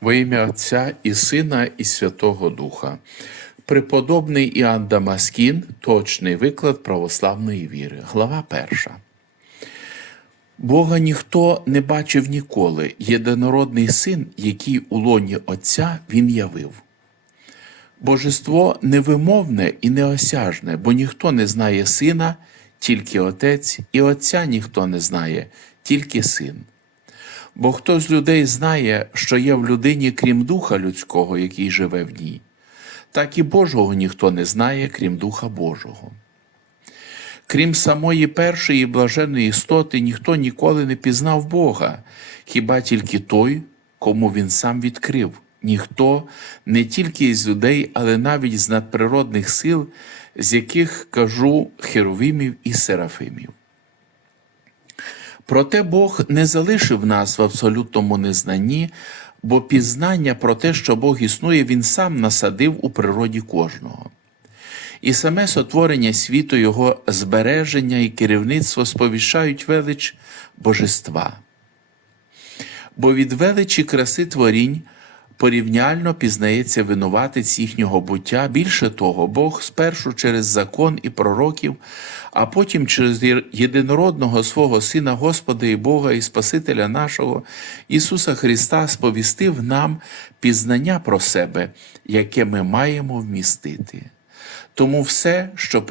Во ім'я Отця і Сина, і Святого Духа. Преподобний Іоанн Дамаскін, точний виклад православної віри. Глава перша. Бога ніхто не бачив ніколи. Єдинородний син, який у лоні Отця він явив. Божество невимовне і неосяжне, бо ніхто не знає сина, тільки Отець, і Отця ніхто не знає, тільки син. Бо хто з людей знає, що є в людині, крім духа людського, який живе в ній, так і Божого ніхто не знає, крім Духа Божого. Крім самої першої блаженної істоти, ніхто ніколи не пізнав Бога, хіба тільки той, кому він сам відкрив, ніхто не тільки із людей, але навіть з надприродних сил, з яких кажу херовимів і серафимів. Проте Бог не залишив нас в абсолютному незнанні, бо пізнання про те, що Бог існує, Він сам насадив у природі кожного. І саме сотворення світу, його збереження і керівництво сповіщають велич Божества. Бо від величі краси творінь порівняльно пізнається винуватець їхнього буття. Більше того, Бог спершу через закон і пророків, а потім через єдинородного свого Сина Господа і Бога і Спасителя нашого Ісуса Христа сповістив нам пізнання про себе, яке ми маємо вмістити. Тому все, що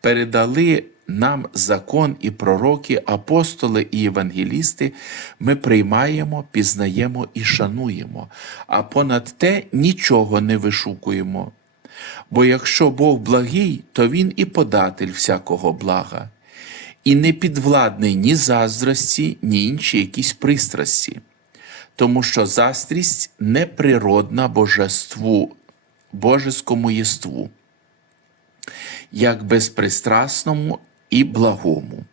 передали нам закон і пророки, апостоли і євангелісти, ми приймаємо, пізнаємо і шануємо, а понад те нічого не вишукуємо. Бо якщо Бог благий, то Він і податель всякого блага, і не підвладний ні заздрості, ні інші якісь пристрасті, тому що заздрість неприродна божеству, божескому єству. Як безпристрасному і благому.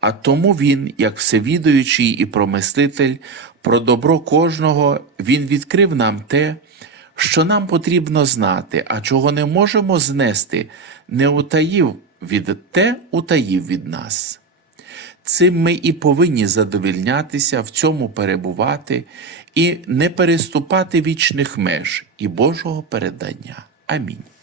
А тому він, як всевідуючий і промислитель, про добро кожного, він відкрив нам те, що нам потрібно знати, а чого не можемо знести, не утаїв від те, утаїв від нас. Цим ми і повинні задовільнятися, в цьому перебувати і не переступати вічних меж і Божого передання. Амінь.